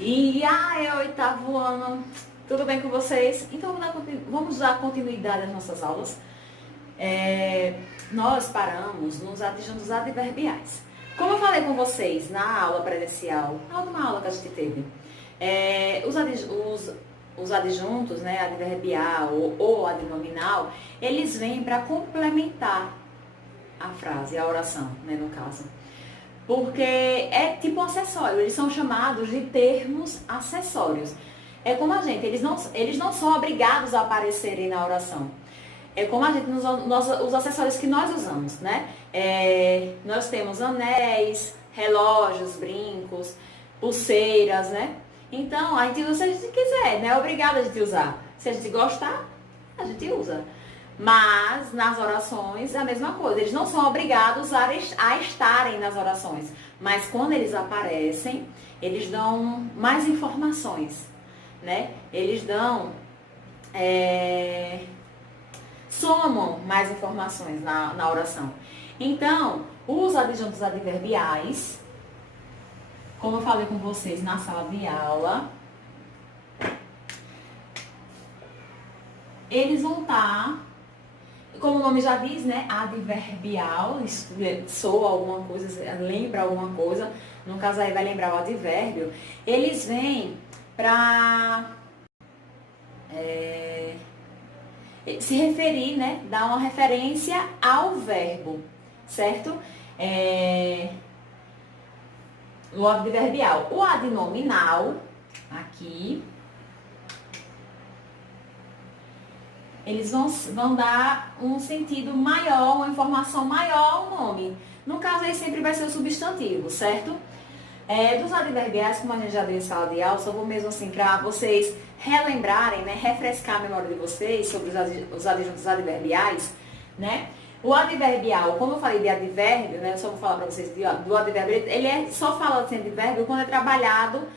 E é oitavo ano, tudo bem com vocês? Então vamos dar continuidade às nossas aulas. Nós paramos nos adjuntos adverbiais. Como eu falei com vocês na aula presencial, na última aula que a gente teve, os adjuntos, né, adverbial ou adnominal, eles vêm para complementar a frase, a oração, né, no caso. Porque é tipo um acessório, eles são chamados de termos acessórios. É como a gente, eles não são obrigados a aparecerem na oração. É como a gente, os acessórios que nós usamos, né? Nós temos anéis, relógios, brincos, pulseiras, né? Então, a gente usa se a gente quiser, não é obrigado a gente usar. Se a gente gostar, a gente usa. Mas nas orações é a mesma coisa. Eles não são obrigados a estarem nas orações. Mas quando eles aparecem, eles dão mais informações, né? Eles dão... somam mais informações na oração. Então, os adjuntos adverbiais, como eu falei com vocês na sala de aula, eles vão estar... Como o nome já diz, né? Adverbial, soa alguma coisa, lembra alguma coisa. No caso aí vai lembrar o advérbio. Eles vêm para se referir, né? Dar uma referência ao verbo, certo? O adverbial. O adnominal, aqui... eles vão dar um sentido maior, uma informação maior ao nome. No caso, aí sempre vai ser o substantivo, certo? Dos adverbiais, como a gente já deu em sala de aula, só vou mesmo assim para vocês relembrarem, né, refrescar a memória de vocês sobre os adjuntos adverbiais, né? O adverbial, como eu falei de advérbio, né, eu só vou falar para vocês do advérbio, ele só fala de advérbio quando é trabalhado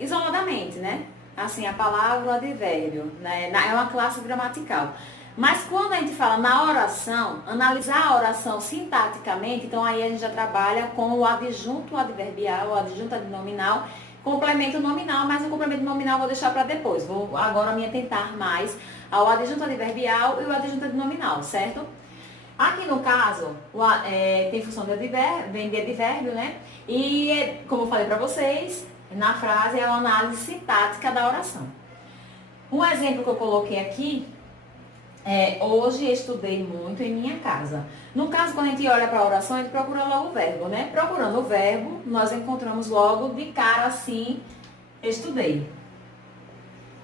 isoladamente, né? Assim, a palavra, o advérbio, né? É uma classe gramatical. Mas quando a gente fala na oração, analisar a oração sintaticamente, então aí a gente já trabalha com o adjunto adverbial, o adjunto adnominal, complemento nominal, mas o complemento nominal eu vou deixar para depois. Vou agora me atentar mais ao adjunto adverbial e o adjunto adnominal, certo? Aqui no caso, tem função de advérbio, vem de advérbio, né? E, como eu falei para vocês, na frase é a análise sintática da oração. Um exemplo que eu coloquei aqui hoje estudei muito em minha casa. No caso, quando a gente olha para a oração, a gente procura logo o verbo, né? Procurando o verbo, nós encontramos logo de cara assim, estudei.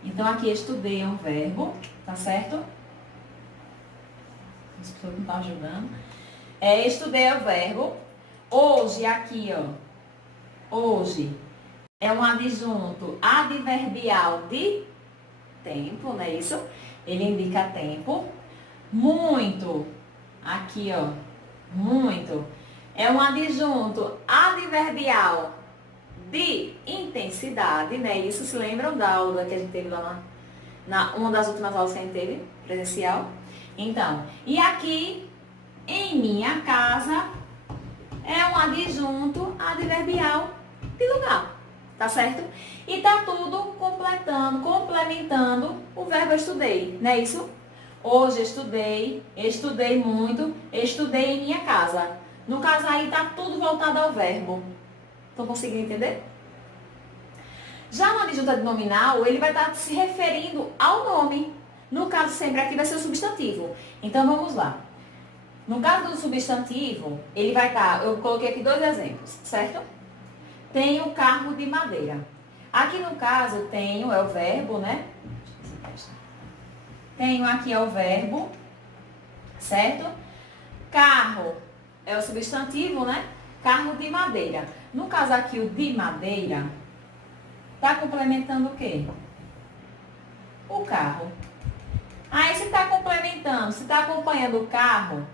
Então, aqui estudei é um verbo, tá certo? As pessoas não estão ajudando. Estudei é o verbo. Hoje, aqui, ó. Hoje é um adjunto adverbial de tempo, não é isso? Ele indica tempo. Muito, aqui, ó, muito, é um adjunto adverbial de intensidade, né? Isso se lembram da aula que a gente teve lá uma das últimas aulas que a gente teve, presencial? Então, e aqui, em minha casa, é um adjunto adverbial de lugar. Tá certo? E tá tudo complementando o verbo estudei, não é isso? Hoje estudei muito, estudei em minha casa. No caso aí tá tudo voltado ao verbo. Estão conseguindo entender? Já no adjunto adnominal, ele vai estar se referindo ao nome. No caso sempre aqui vai ser o substantivo. Então vamos lá. No caso do substantivo, ele vai estar, eu coloquei aqui 2 exemplos, certo? Tenho um carro de madeira. Aqui no caso, tenho é o verbo, né? Tenho aqui é o verbo, certo? Carro é o substantivo, né? Carro de madeira. No caso aqui, o de madeira, tá complementando o quê? O carro. Aí, se tá complementando, se tá acompanhando o carro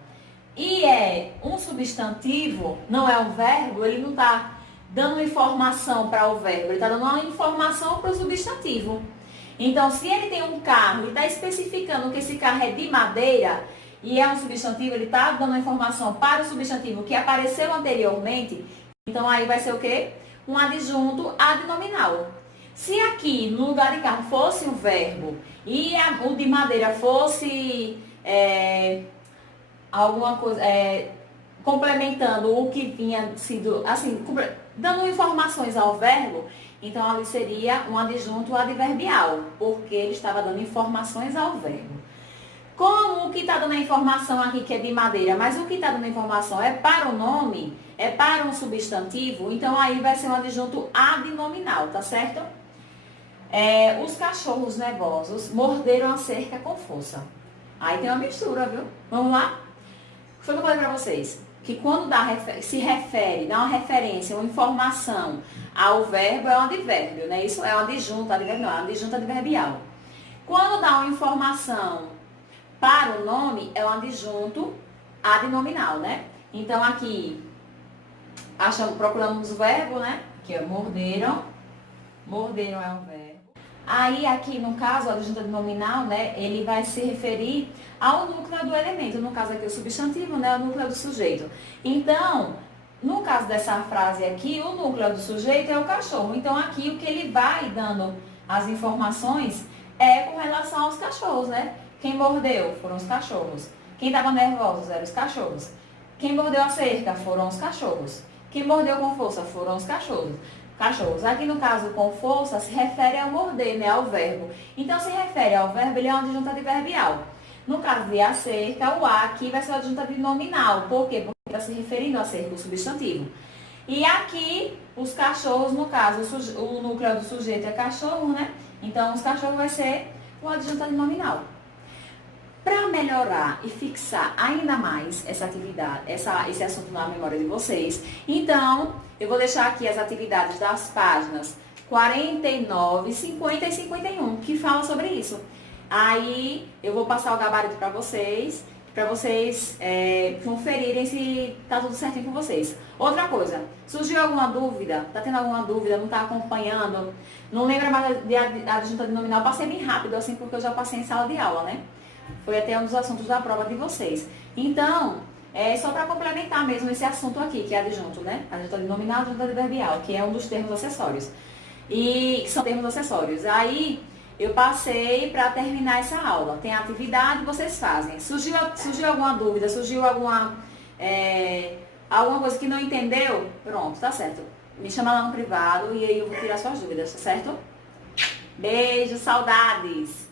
e é um substantivo, não é um verbo, ele não tá dando informação para o verbo, ele está dando uma informação para o substantivo. Então, se ele tem um carro e está especificando que esse carro é de madeira e é um substantivo, ele está dando a informação para o substantivo que apareceu anteriormente, então aí vai ser o quê? um adjunto adnominal. Se aqui, no lugar de carro, fosse um verbo e o de madeira fosse alguma coisa, complementando o que vinha sido, assim, dando informações ao verbo, então ali seria um adjunto adverbial, porque ele estava dando informações ao verbo. Como o que está dando a informação aqui que é de madeira, mas o que está dando a informação é para o nome, é para um substantivo, então aí vai ser um adjunto adnominal, tá certo? Os cachorros nervosos morderam a cerca com força. Aí tem uma mistura, viu? Vamos lá? Foi o que eu falei para vocês. Que quando se refere, dá uma referência, uma informação ao verbo, é um advérbio, né? Isso é um adjunto adverbial, é um adjunto adverbial. Quando dá uma informação para o nome, é um adjunto adnominal, né? Então aqui, procuramos o verbo, né? Que é morderam. Morderam é um verbo. Aí aqui, no caso, o adjunto adnominal, né? Ele vai se referir ao núcleo do elemento. No caso aqui, o substantivo, né? O núcleo do sujeito. Então, no caso dessa frase aqui, o núcleo do sujeito é o cachorro. Então aqui, o que ele vai dando as informações é com relação aos cachorros, né? Quem mordeu foram os cachorros. Quem estava nervoso eram os cachorros. Quem mordeu a cerca foram os cachorros. Quem mordeu com força foram os cachorros. Aqui no caso com força se refere ao morder, né, ao verbo. Então se refere ao verbo, ele é um adjunto adverbial. No caso de a cerca, o a aqui vai ser o adjunto adnominal. Por quê? Porque está se referindo a cerca, o substantivo. E aqui os cachorros, no caso, o núcleo do sujeito é cachorro, né? Então os cachorros vai ser o adjunto adnominal. Para melhorar e fixar ainda mais essa atividade, esse assunto na memória de vocês, então eu vou deixar aqui as atividades das páginas 49, 50 e 51, que falam sobre isso. Aí eu vou passar o gabarito para vocês conferirem se tá tudo certinho com vocês. Outra coisa, surgiu alguma dúvida? Tá tendo alguma dúvida? Não tá acompanhando? Não lembra mais de adjunto adnominal? Passei bem rápido, assim, porque eu já passei em sala de aula, né? Foi até um dos assuntos da prova de vocês. Então, só para complementar mesmo esse assunto aqui, que é adjunto, né? Adjunto adnominal, adjunto adverbial, que é um dos termos acessórios. E que são termos acessórios. Aí, eu passei para terminar essa aula. Tem a atividade, vocês fazem. Surgiu alguma dúvida, surgiu alguma coisa que não entendeu? Pronto, tá certo. Me chama lá no privado e aí eu vou tirar suas dúvidas, tá certo? Beijo, saudades!